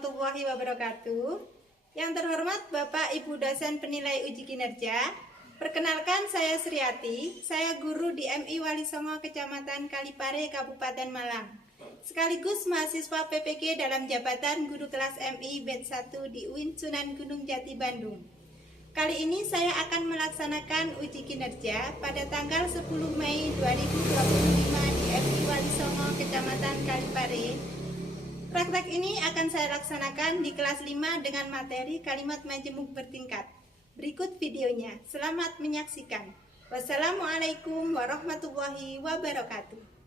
warahmatullahi wabarakatuh. Yang terhormat Bapak Ibu dosen penilai uji kinerja, perkenalkan saya Sriati, saya guru di MI Wali Songo Kecamatan Kalipare, Kabupaten Malang. Sekaligus mahasiswa PPG dalam jabatan guru kelas MI batch 1 di UIN Sunan Gunung Jati, Bandung. Kali ini saya akan melaksanakan uji kinerja pada tanggal 10 Mei 2025 di MI Wali Songo Kecamatan Kalipare. Praktek ini akan saya laksanakan di kelas 5 dengan materi kalimat majemuk bertingkat. Berikut videonya. Selamat menyaksikan. Wassalamualaikum warahmatullahi wabarakatuh.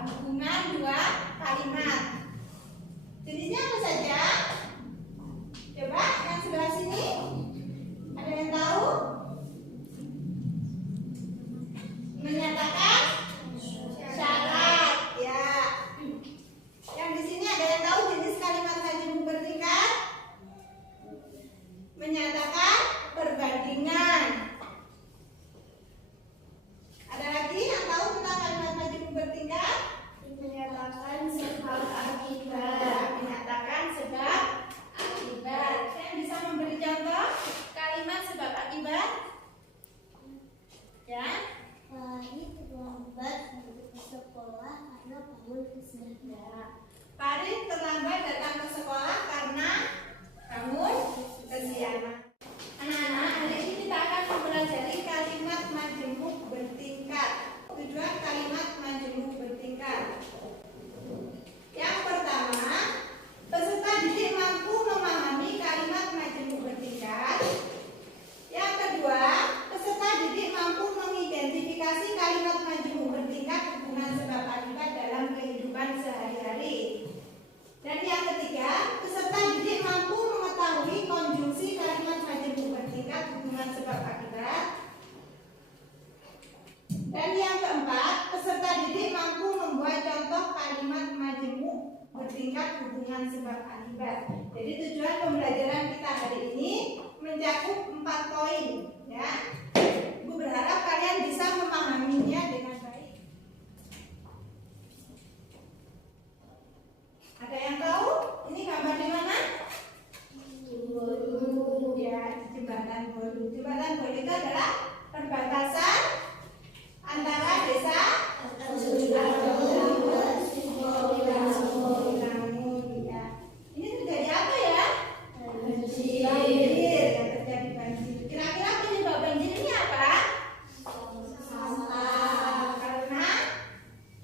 Hubungan dua kalimat. Jenisnya apa saja? Coba yang sebelah sini. Ada yang tahu? Menyatakan syarat, ya. Yang di sini ada yang tahu jenis kalimat majemuk bertingkat? Menyatakan perbandingan. Ada lagi yang tahu tentang kalimat majemuk bertingkat? Menyatakan sebab akibat? Ya. Pari terlambat untuk ke sekolah karena bangun kesiangan. Pari terlambat datang ke sekolah karena bangun kesiangan. Anak-anak, hari ini kita akan mempelajari kalimat majemuk bertingkat. Tujuan kalimat majemuk bertingkat. Yang pertama, peserta didik mampu memahami kalimat majemuk bertingkat. Yang kedua, peserta didik mampu mengidentifikasi kalimat majemuk bertingkat hubungan sebab akibat dalam kehidupan sehari-hari. Dan yang ketiga, peserta didik mampu mengetahui konjungsi kalimat majemuk bertingkat hubungan sebab akibat. Dan yang keempat, peserta didik mampu membuat contoh kalimat majemuk bertingkat hubungan sebab akibat. Jadi tujuan pembelajaran kita hari ini mencakup 4 poin, ya. Ibu berharap kalian bisa memahaminya dengan baik. Ada yang tahu? Ini gambar di mana? Ya, jembatan Bolu. Jembatan Bolu itu adalah perbatasan antara desa Langun, ya. Ini terjadi apa ya? Banjir, ya, terjadi banjir. Kira-kira penyebab banjir ini apa? Sampah. Karena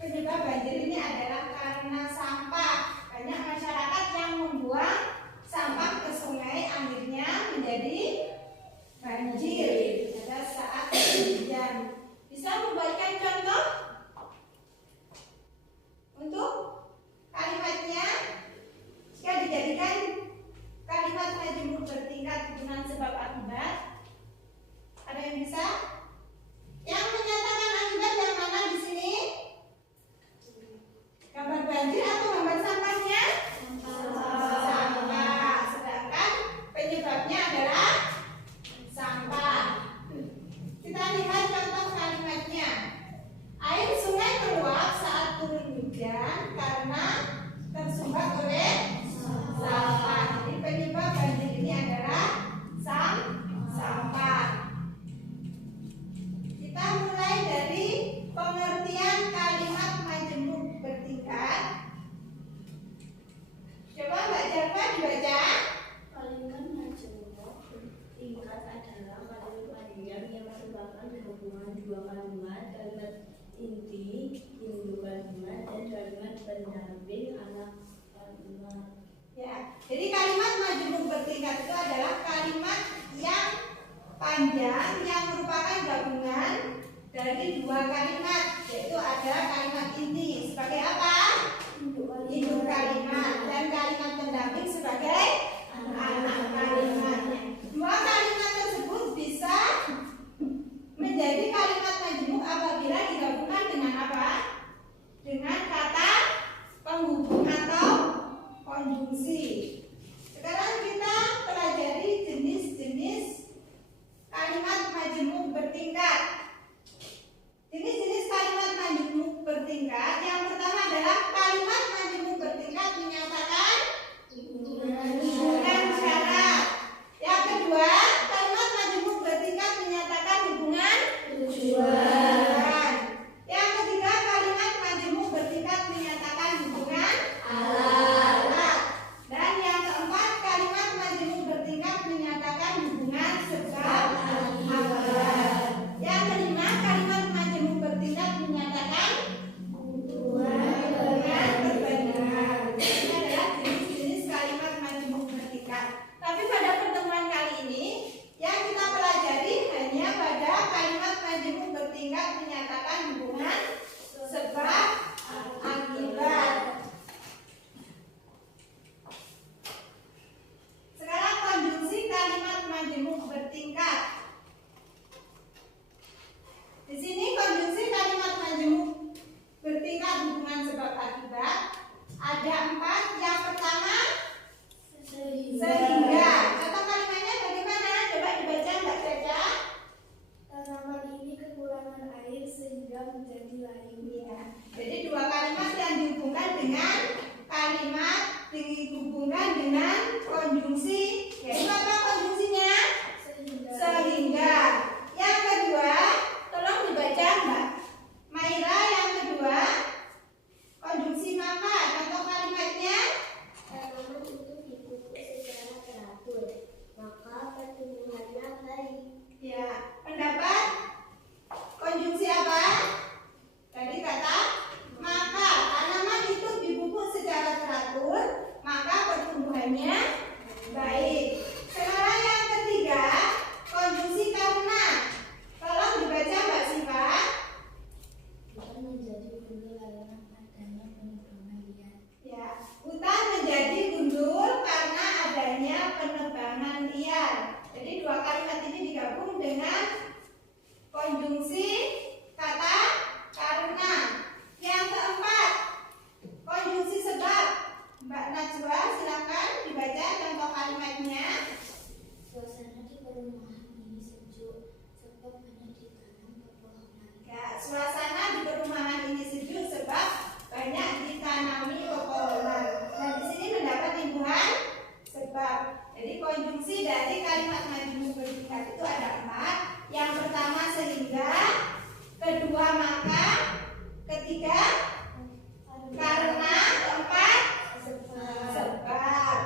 penyebab banjir ini adalah karena sampah. Banyak masyarakat yang membuang sampah ke sungai, akhirnya menjadi banjir pada saat hujan. Bisa membuatkan contoh untuk kalimatnya jika dijadikan kalimat majemuk bertingkat hubungan sebab akibat. Ada yang bisa? Yang menyatakan akibat yang mana di sini? Gambar banjir atau gambar sampahnya? Sampah. Sedangkan penyebabnya adalah sampah. Kita lihat contoh kalimatnya. Air sungai meluap saat turun hujan karena tersumbat oleh sampah. Jadi penyebab banjir ini adalah sampah. Kita mulai dari pengertian kalimat majemuk bertingkat. Coba Mbak Jarfa dibaca. Kalimat majemuk bertingkat adalah kalimat panjang yang merupakan gabungan dua kalimat inti, induk kalimat, dan kalimat pendamping anak kalimat. Ya, jadi kalimat majemuk bertingkat itu adalah kalimat yang panjang yang merupakan gabungan dari dua kalimat, yaitu ada kalimat inti sebagai apa? Induk kalimat, dan kalimat pendamping sebagai anak kalimat. Dua kalimat tersebut bisa menjadi kalimat majemuk apabila digabungkan dengan apa? Dengan kata penghubung atau konjungsi. Sekarang kita pelajari jenis-jenis kalimat majemuk bertingkat. Jenis-jenis kalimat majemuk bertingkat, yang pertama adalah kalimat majemuk bertingkat menyatakan hubungan syarat. Yang kedua, kalimat majemuk bertingkat menyatakan hubungan tujuan. Yang ketiga, kalimat majemuk bertingkat menyatakan hubungan alat. Dan yang keempat, kalimat majemuk bertingkat menyatakan hubungan sebab akibat. Yang kelima, kalimat majemuk bertingkat menyatakan hubungan perbandingan. Ini adalah jenis-jenis kalimat majemuk bertingkat. Tapi pada pertemuan kali ini yang kita pelajari hanya pada kalimat majemuk bertingkat menyatakan hubungan sebab akibat. Sekarang konjungsi kalimat majemuk bertingkat. Di sini konjungsi kalimat majemuk bertingkat hubungan sebab akibat ada 4. Yang pertama, sehingga. Contoh kalimatnya bagaimana? Coba dibaca Mbak Caca. Tanaman ini kekurangan air sehingga menjadi layu. Ya. Jadi dua kalimat yang dihubungkan dengan kalimat dihubungkan dengan konjungsi. Yaitu apa konjungsinya? Sehingga. konjungsi kata karena. Yang keempat, konjungsi sebab. Mbak Najwa, silakan dibaca contoh kalimatnya. Suasana di perumahan ini sejuk sebab banyak ditanam pepohonan. Ya, suasana di perumahan ini sejuk sebab banyak ditanami pepohonan. Nah, di sini mendapat imbuhan sebab. Jadi konjungsi dari kalimat majemuk bertingkat itu ada 4. Yang pertama sehingga, kedua maka, ketiga karena, keempat sebab.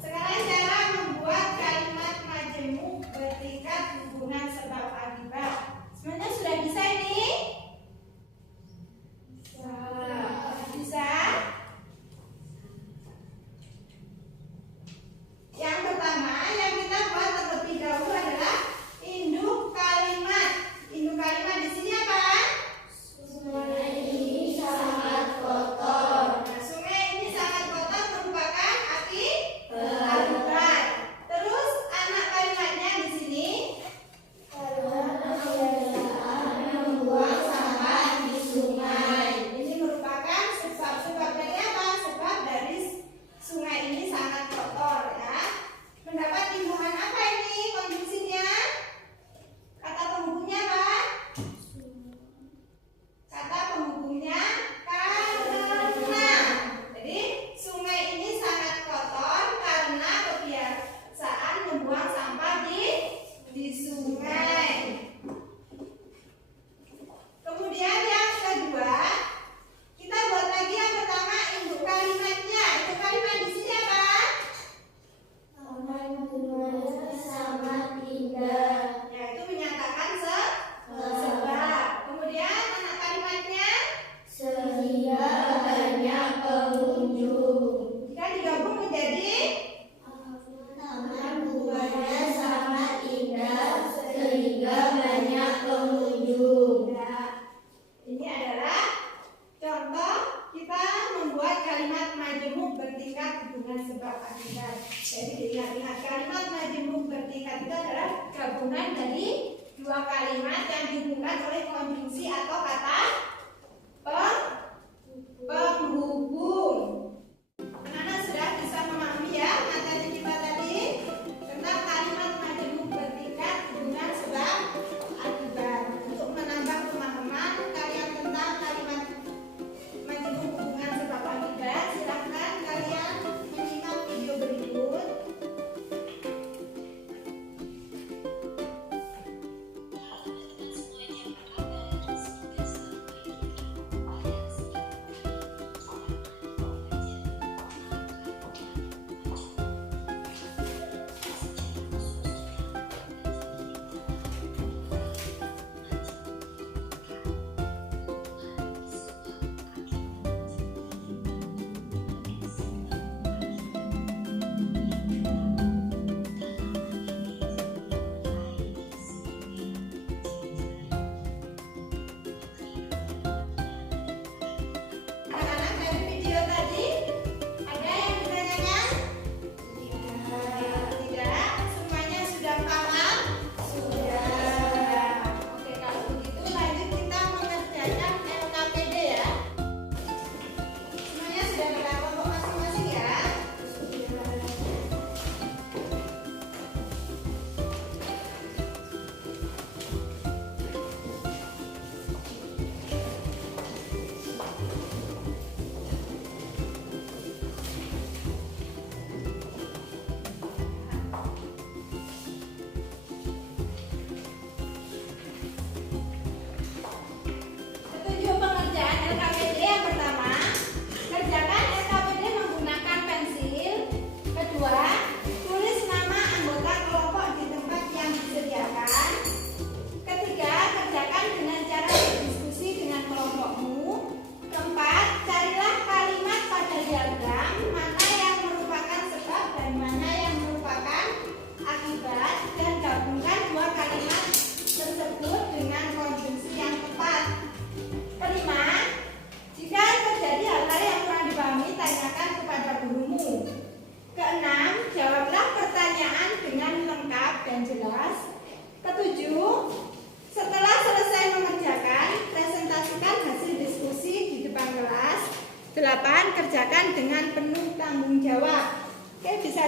Sekarang cara membuat kalimat majemuk bertingkat hubungan sebab akibat. Semuanya sudah bisa ini? Bisa? Yang pertama yang kita buat terlebih dahulu adalah induk kalimat. Induk kalimat di sini apa? Sungai ini sangat kotor. Nah, sungai ini sangat kotor merupakan akibat. Terus anak kalimatnya di sini Karena kebiasaan membuang sampah di sungai. ini merupakan sebab dari apa? Sebab dari sungai ini sangat kotor ya. Mendapat imbuhan apa ini konjungsinya? Kata penghubungnya apa? Kata penghubungnya karena. Jadi sungai ini sangat kotor karena kebiasaan membuang sampah di sungai. Kemudian yang kedua, kita buat lagi yang pertama induk kalimatnya. Induk kalimat di sini apa? Taman bunganya sangat indah. Ya, itu menyatakan sebab. Kemudian anak kalimatnya Sehingga banyak pengunjung. jika digabung menjadi Taman bunganya sangat indah sehingga banyak pengunjung. ya. Ini adalah contoh kita membuat kalimat majemuk bertingkat hubungan sebab akibat. Jadi diingat-ingat kalimat majemuk bertingkat itu adalah gabungan dari dua kalimat yang dihubungkan oleh konjungsi atau kata penghubung. Anak-anak sudah bisa memahami ya materi kita tadi tentang kalimat majemuk bertingkat hubungan sebab akibat. Untuk menambah pemahaman kalian tentang kalimat majemuk hubungan sebab akibat, silahkan kalian menyimak video berikut.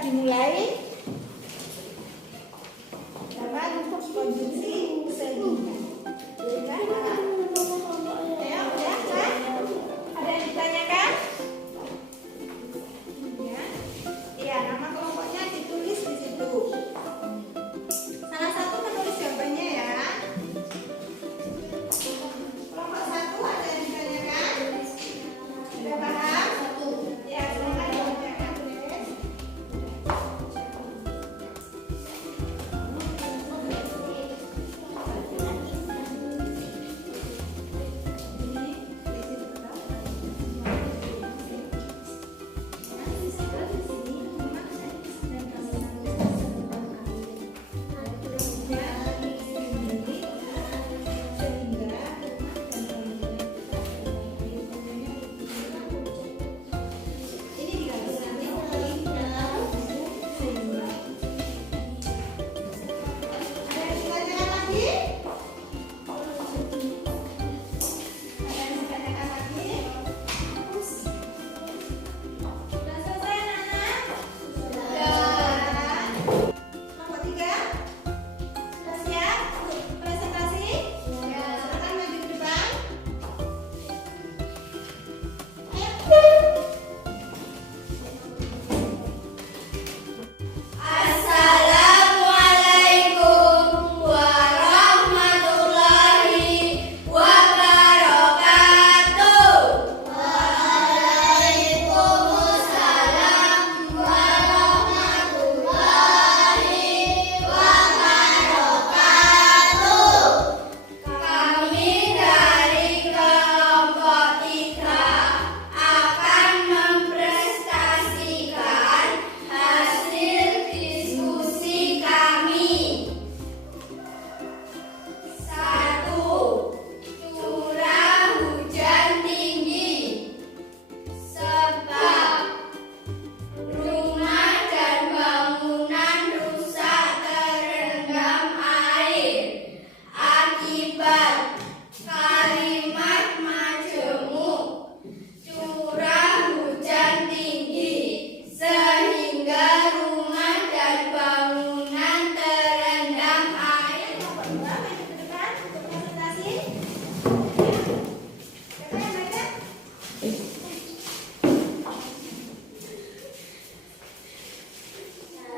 dimulai. Dapat untuk konjungsi sehingga. Ayo, udah kan? Ada yang ditanyakan? Ya. Iya, nama kelompoknya ditulis di situ. Salah satu menulis jawabannya ya. Kelompok 1 ada yang ditanyakan? Sudah paham? Ya, silakan dibacakan, tulis.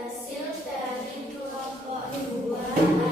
Hasil dari kelompok 2